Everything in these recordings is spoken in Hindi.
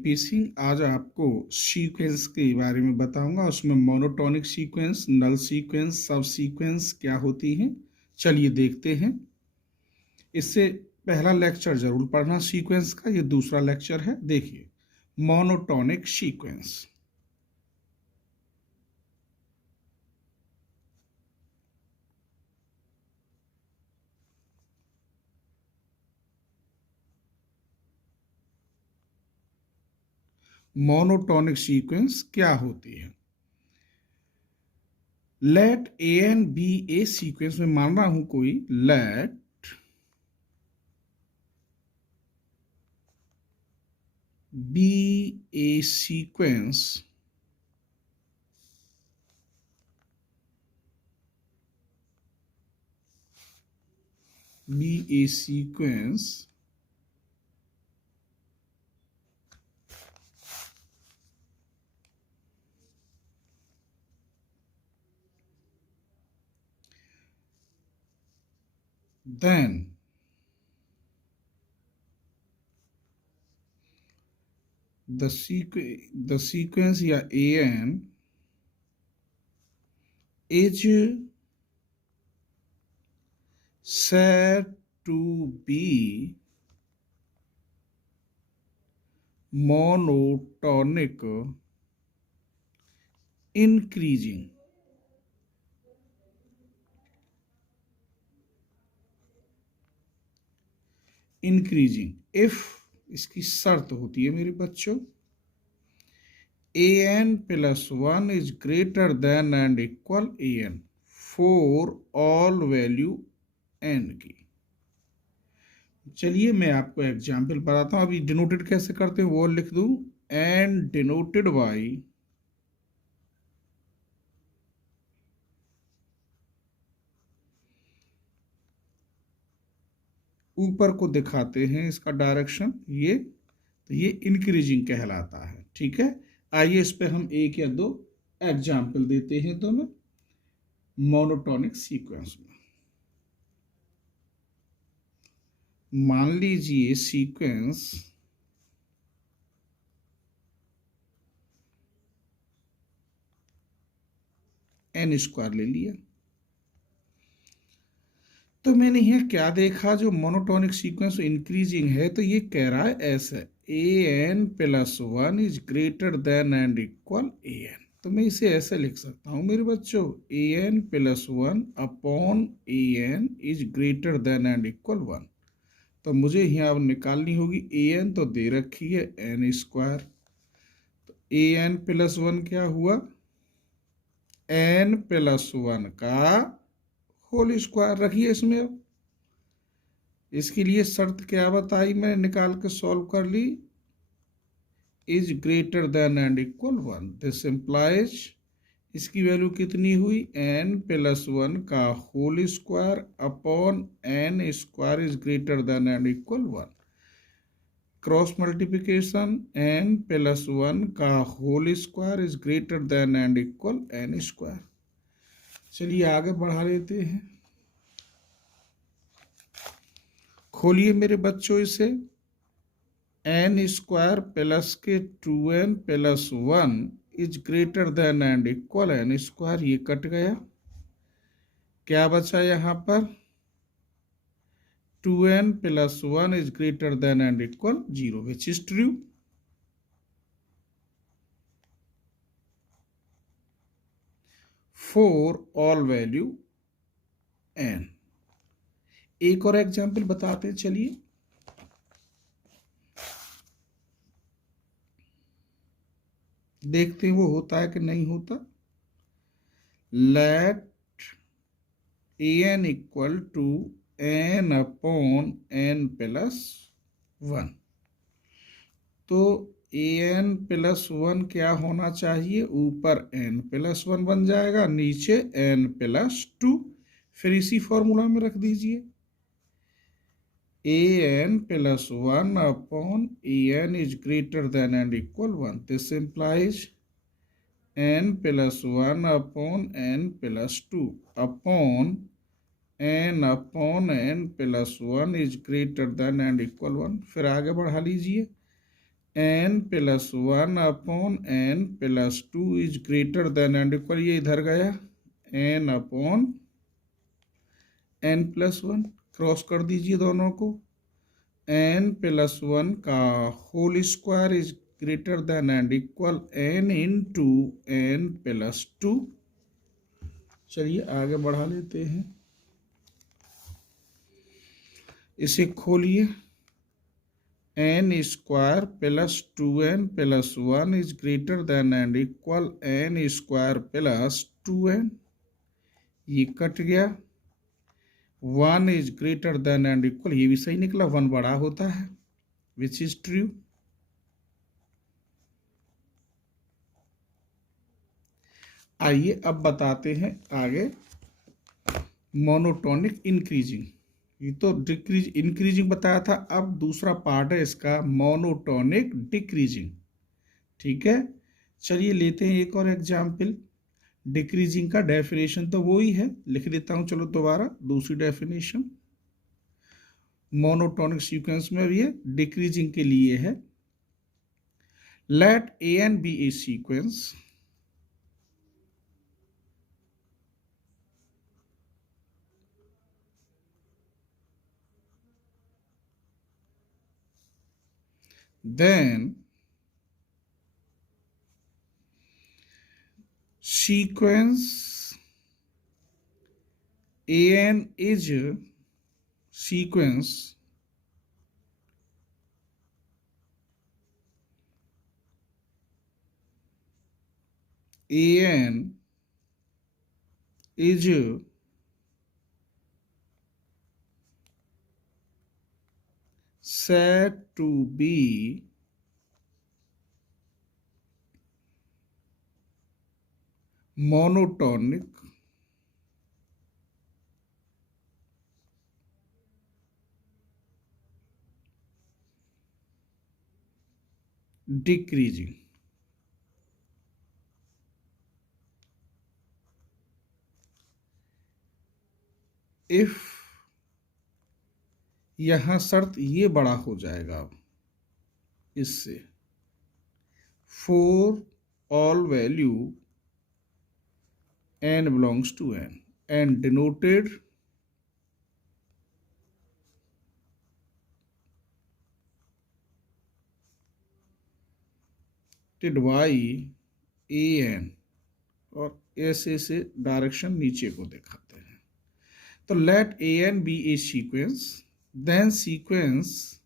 वीपी सिंह। आज आपको सीक्वेंस के बारे में बताऊंगा, उसमें मोनोटोनिक सीक्वेंस, नल सीक्वेंस, सब सीक्वेंस क्या होती हैं। चलिए देखते हैं। इससे पहला लेक्चर जरूर पढ़ना सीक्वेंस का, ये दूसरा लेक्चर है। देखिए, मोनोटोनिक सीक्वेंस। मोनोटोनिक सीक्वेंस क्या होती है? Let a and be a sequence में मान रहा हूं कोई, let be a sequence be a sequence then the sequence या an is said to be monotonic increasing if, इसकी शर्त होती है मेरे बच्चों, an plus 1 is greater than and equal an for all value n की। चलिए मैं आपको एग्जाम्पल बताता हूं। अभी डिनोटेड कैसे करते हैं वो लिख दूं, एंड डिनोटेड बाई ऊपर को दिखाते हैं इसका डायरेक्शन, ये तो ये इंक्रीजिंग कहलाता है। ठीक है, आइए इस पे हम एक या दो एग्जाम्पल देते हैं दोनों मोनोटोनिक सीक्वेंस में। मान लीजिए सीक्वेंस n स्क्वायर ले लिया, तो मैंने यहाँ क्या देखा, जो मोनोटोनिक सीक्वेंस इंक्रीजिंग है तो ये कह रहा है ऐसा, an plus 1 is greater than and equal an। तो मैं इसे ऐसे लिख सकता हूँ मेरे बच्चों, an plus 1 upon an is greater than and equal 1। तो मुझे यहाँ अब निकालनी होगी an, तो दे रखी है n स्क्वायर, तो an प्लस 1 क्या हुआ, n प्लस 1 का होल स्क्वायर रखिए इसमें। अब इसके लिए शर्त क्या बताई, मैंने निकाल के सॉल्व कर ली, is greater than and equal 1। This implies, इसकी वैल्यू कितनी हुई, n प्लस 1 का whole square upon n square is greater than and equal 1। Cross multiplication, n plus 1 का whole square is greater than and equal n square. चलिए आगे बढ़ा लेते हैं। खोलिए मेरे बच्चों इसे, n स्क्वायर प्लस के 2n plus 1 is greater than and equal n square, ये कट गया, क्या बचा यहाँ पर, 2n plus 1 is greater than and equal 0, which is true. For all value n। एक और एग्जाम्पल बताते हैं, चलिए। देखते हैं वो होता है कि नहीं होता। Let an equal to n upon n plus 1। तो an प्लस 1 क्या होना चाहिए, ऊपर n प्लस 1 बन जाएगा, नीचे n प्लस 2। फिर इसी फॉर्मूला में रख दीजिए, an plus 1 upon an is greater than and equal 1। This implies n plus 1 upon n plus 2 upon n plus 1 is greater than and equal 1। फिर आगे बढ़ा लीजिए, n plus 1/n+2 is greater than and equal, ये इधर गया n/n+1, क्रॉस कर दीजिए दोनों को, n+1 का whole square is greater than and equal n×n+2। चलिए आगे बढ़ा लेते हैं, इसे खोलिए, n² + 2n+1 is greater than and equal n² + 2n, ये कट गया, 1 is greater than and equal, ये भी सही निकला, 1 बड़ा होता है, विच इज ट्रू। आइए अब बताते हैं आगे मोनोटोनिक इंक्रीजिंग, ये तो डिक्रीज इंक्रीजिंग बताया था, अब दूसरा पार्ट है इसका मोनोटोनिक डिक्रीजिंग। ठीक है, चलिए लेते हैं एक और एग्जाम्पल। डिक्रीजिंग का डेफिनेशन तो वो ही है, लिख देता हूं, चलो दोबारा दूसरी डेफिनेशन मोनोटोनिक सीक्वेंस में भी है, डिक्रीजिंग के लिए है। Let an be a sequence then sequence an is sequence an is said to be monotonic decreasing। If यहां शर्त ये बड़ा हो जाएगा इससे, for all value n belongs to n and denoted by an, और ऐसे से डायरेक्शन नीचे को दिखाते हैं। तो let an be a sequence, then sequence,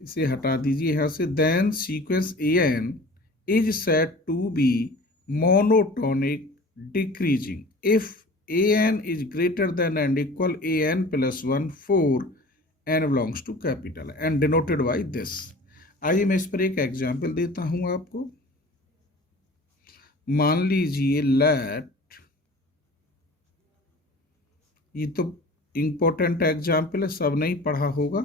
इसे हटा दीजिए यहां से, then sequence an is said to be monotonic decreasing if an is greater than and equal an+1 for n belongs to capital and denoted by this। आइए मैं इस पर एक एग्जाम्पल देता हूं आपको। मान लीजिए लेट, ये तो इंपॉर्टेंट एग्जाम्पल है, सब नहीं पढ़ा होगा,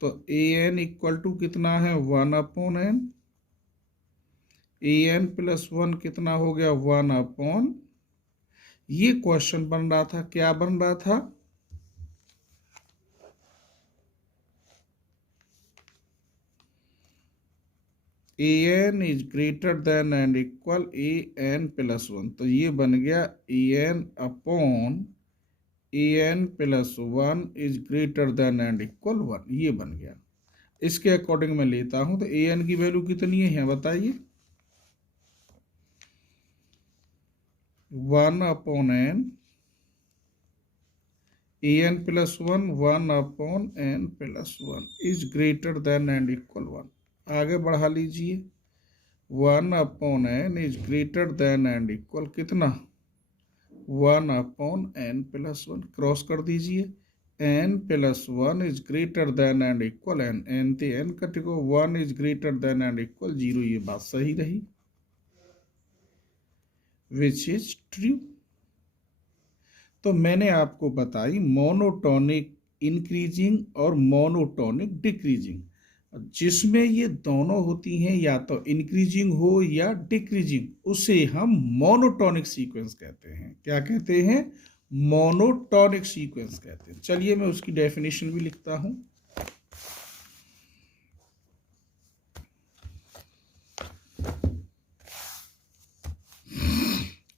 तो an इक्वल टू कितना है 1/n, an+1 कितना हो गया 1/, ये क्वेश्चन बन रहा था, क्या बन रहा था, an is greater than and equal an+1, तो ये बन गया an/an+1 is greater than and equal 1, ये बन गया। इसके अकॉर्डिंग मैं लेता हूं, तो an की वैल्यू कितनी है बताइए, 1/n, an+1 1/n+1 is greater than and equal 1। आगे बढ़ा लीजिए, 1/n is greater than and equal कितना 1/n+1, क्रॉस कर दीजिए, n+1 is greater than and equal n थे n कटेगा, 1 is greater than and equal 0, ये बात सही रही, विच इज ट्रू। तो मैंने आपको बताई मोनोटोनिक इंक्रीजिंग और मोनोटोनिक डिक्रीजिंग, जिसमें ये दोनों होती हैं, या तो इंक्रीजिंग हो या डिक्रीजिंग, उसे हम मोनोटोनिक सीक्वेंस कहते हैं। क्या कहते हैं, मोनोटोनिक सीक्वेंस कहते हैं। चलिए मैं उसकी डेफिनेशन भी लिखता हूं।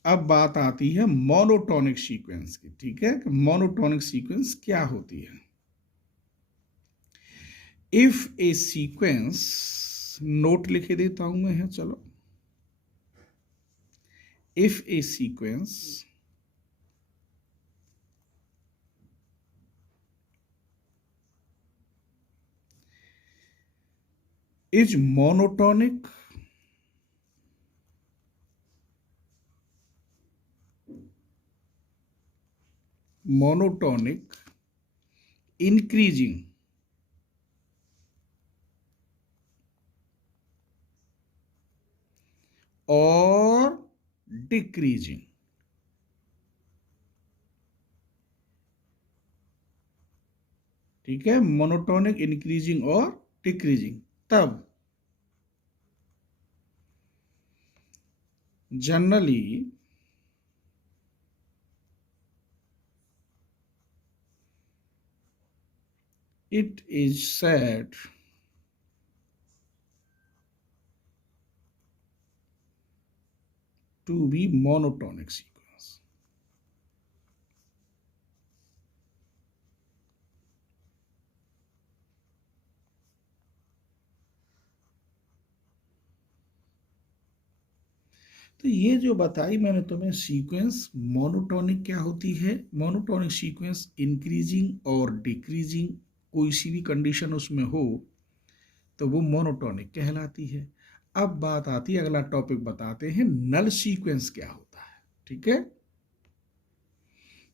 अब बात आती है मोनोटोनिक सीक्वेंस की, ठीक है, कि मोनोटोनिक सीक्वेंस क्या होती है। इफ ए सीक्वेंस, नोट लिखे देता हूं मैं, है चलो। If A sequence is monotonic increasing or decreasing, ठीक है, मोनोटोनिक, इंक्रीजिंग और डिक्रीजिंग, तब generally it is said to be monotonic sequence. तो ये जो बताई मैंने तुम्हें सीक्वेंस, मोनोटोनिक क्या होती है? मोनोटोनिक सीक्वेंस इंक्रीजिंग और डिक्रीजिंग, कोई सी भी कंडीशन उसमें हो तो वो मोनोटोनिक कहलाती है। अब बात आती है, अगला टॉपिक बताते हैं, नल सीक्वेंस क्या होता है, ठीक है।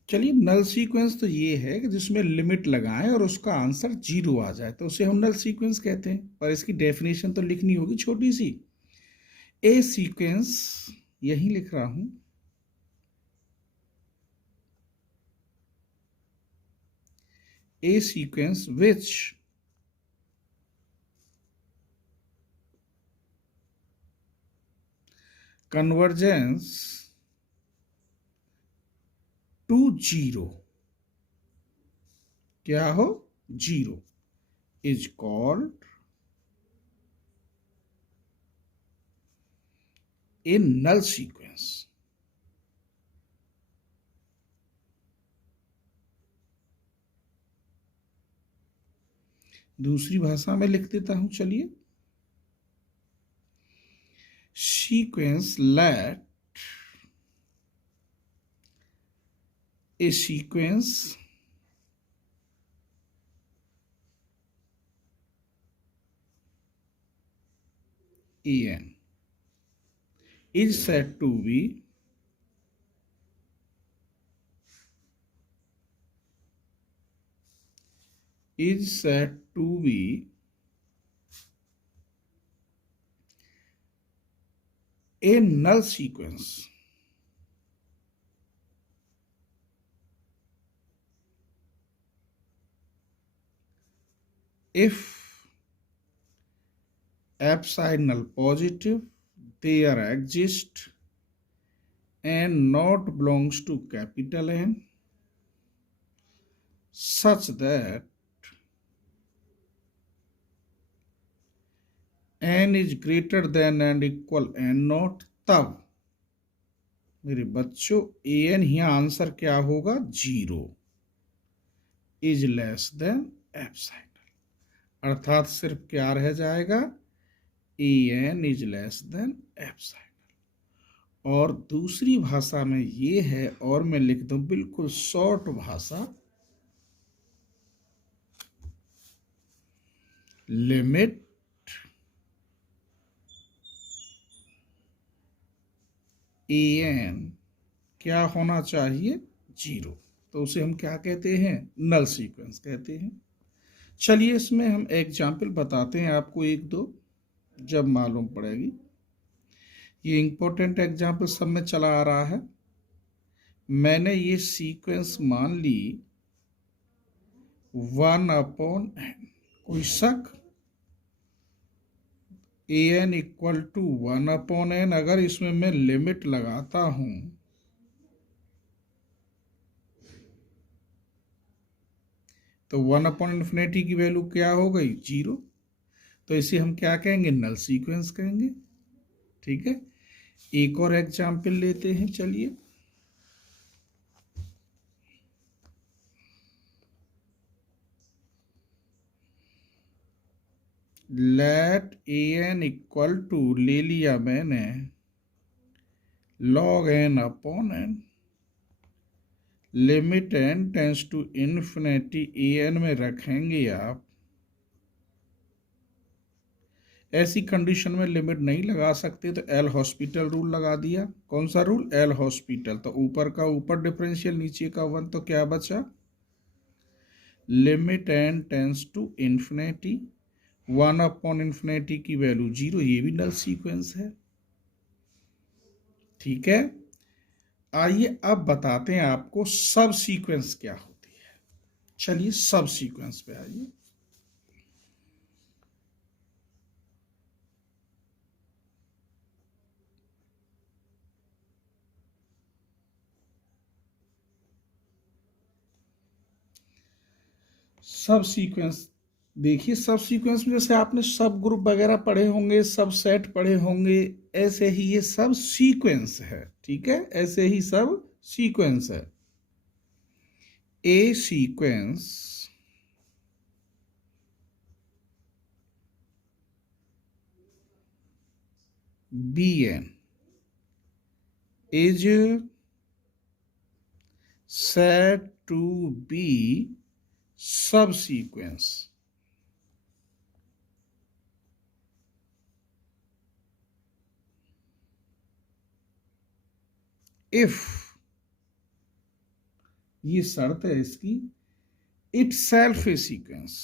चलिए, नल सीक्वेंस तो ये है कि जिसमें लिमिट लगाएं और उसका आंसर 0 आ जाए तो उसे हम नल सीक्वेंस कहते हैं, पर इसकी डेफिनेशन तो लिखनी होगी छोटी सी। ए सीक्वेंस, यही लिख रहा हूं, ए सीक्वेंस विच convergence टू 0, क्या हो? 0 is called a null sequence. दूसरी भाषा में लिख देता हूं, चलिए। Sequence let a sequence en is said to be a null sequence if epsilon positive there exist and not belongs to capital N such that n is greater than and equal n naught, तब मेरे बच्चों an यहाँ आंसर क्या होगा? 0 इज लेस देन एप्सिलॉन, अर्थात सिर्फ क्या रह जाएगा? an is less than epsilon. और दूसरी भाषा में ये है, और मैं लिख दूं बिल्कुल शॉर्ट भाषा, लिमिट an क्या होना चाहिए? 0, तो उसे हम क्या कहते हैं? नल सीक्वेंस कहते हैं। चलिए, इसमें हम एग्जाम्पल बताते हैं आपको, एक दो जब मालूम पड़ेगी। ये इंपॉर्टेंट एग्जाम्पल सब में चला आ रहा है। मैंने ये सीक्वेंस मान ली 1/n, कोई शक? an इक्वल टू 1/n, अगर इसमें मैं लिमिट लगाता हूं तो 1/∞ की वैल्यू क्या हो गई? 0। तो इसे हम क्या कहेंगे? नल सीक्वेंस कहेंगे, ठीक है। एक और एग्जाम्पल लेते हैं, चलिए। Let a n equal to, ले लिया मैंने log n upon n, limit n tends to infinity a n में रखेंगे आप। ऐसी कंडीशन में लिमिट नहीं लगा सकते तो एल हॉस्पिटल रूल लगा दिया। कौन सा रूल? L hospital. तो ऊपर का ऊपर डिफरेंशियल, नीचे का 1, तो क्या बचा? Limit n tends to infinity 1 upon infinity की वैल्यू 0, ये भी नल सीक्वेंस है। ठीक है, आइए अब बताते हैं आपको सब सीक्वेंस क्या होती है। चलिए सब सीक्वेंस पे आइए। सब सीक्वेंस देखिए, सब सीक्वेंस में जैसे आपने सब ग्रुप वगैरह पढ़े होंगे, सब सेट पढ़े होंगे, ऐसे ही ये सब सीक्वेंस है। ठीक है, ऐसे ही सब सीक्वेंस है। ए sequence Bn is said to be subsequence if, ये शर्त है इसकी, itself a sequence।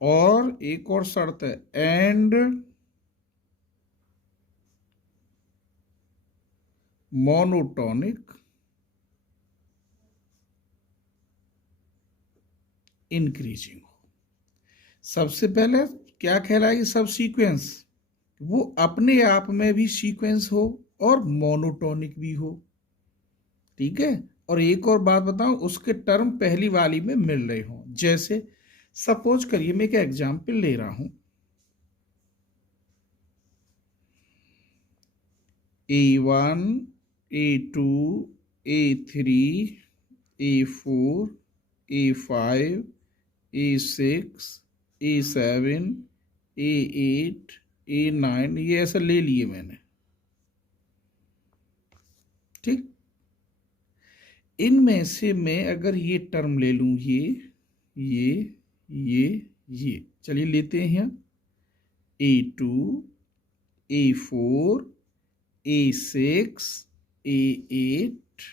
और एक और शर्त है, एंड मोनोटोनिक इंक्रीजिंग हो। सबसे पहले क्या कहलाएगी सब सीक्वेंस? वो अपने आप में भी सीक्वेंस हो और मोनोटोनिक भी हो। ठीक है, और एक और बात बताऊं, उसके टर्म पहली वाली में मिल रहे हो। जैसे सपोज करिए, मैं एक एग्जाम्पल ले रहा हूं, A1, A2, A3, A4, A5, A6, A7, A8, A9, ये ऐसा ले लिए मैंने। ठीक, इनमें से मैं अगर ये टर्म ले लूं, ये चलिए लेते हैं A2, A4, A6, A8,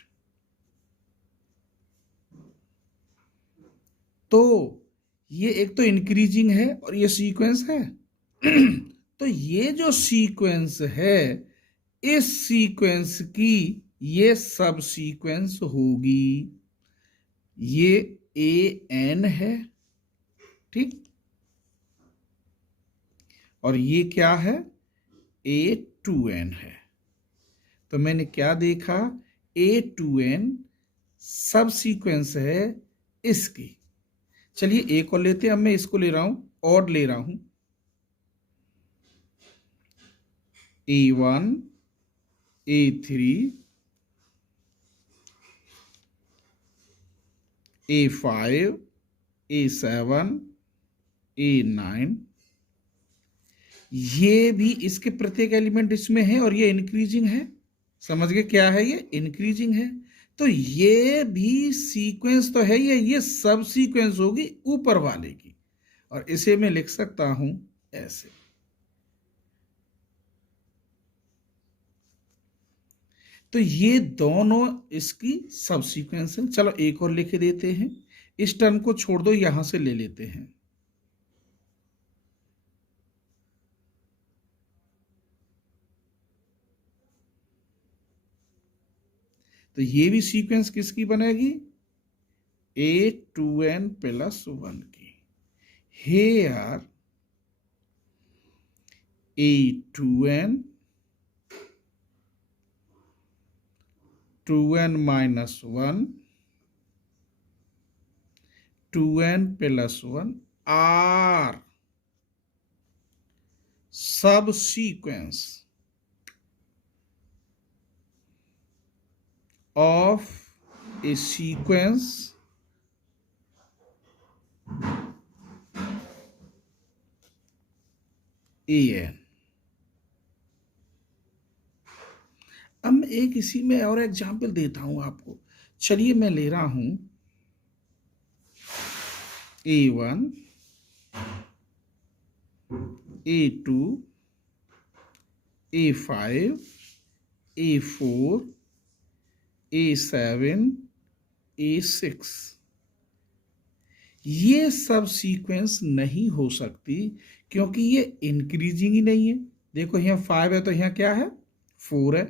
तो ये एक तो इंक्रीजिंग है और ये सीक्वेंस है। तो ये जो सीक्वेंस है, इस सीक्वेंस की ये सब सीक्वेंस होगी। ये AN है, ठीक, और ये क्या है? A2N है। तो मैंने क्या देखा? A2N सब सीक्वेंस है इसकी। चलिए एक और लेते हैं, अब मैं इसको ले रहा हूं, और ले रहा हूं A1, A3, A5, A7, A9, ये भी इसके प्रत्येक एलिमेंट इसमें है और ये इंक्रीजिंग है। समझ गए क्या है? ये इंक्रीजिंग है। तो ये भी सीक्वेंस तो है, ये सब सीक्वेंस होगी ऊपर वाले की, और इसे मैं लिख सकता हूं ऐसे। तो ये दोनों इसकी सब सीक्वेंस है। चलो एक और लिख देते हैं, इस टर्म को छोड़ दो, यहां से ले लेते हैं। तो ये भी सीक्वेंस किसकी बनेगी? A2N प्लस 1 की। Here A2N 2N minus 1 2n+1 are subsequence of a sequence an। अब मैं एक इसी में और एग्जाम्पल देता हूं आपको। चलिए मैं ले रहा हूं A1, A2, A5, A4, A7, A6। ये सब सीक्वेंस नहीं हो सकती क्योंकि ये इंक्रीजिंग ही नहीं है। देखो यहाँ 5 है तो यहाँ क्या है, 4 है,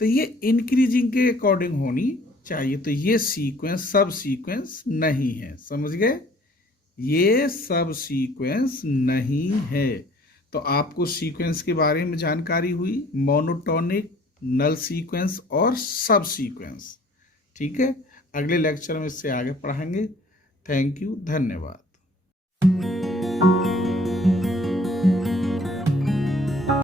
तो ये इंक्रीजिंग के अकॉर्डिंग होनी चाहिए। तो ये सीक्वेंस सब सीक्वेंस नहीं है, समझ गए? ये सब सीक्वेंस नहीं है। तो आपको सीक्वेंस के बारे में जानकारी हुई, मोनोटोनिक, नल सीक्वेंस और सब सीक्वेंस। ठीक है, अगले लेक्चर में इससे आगे पढ़ाएंगे। थैंक यू, धन्यवाद।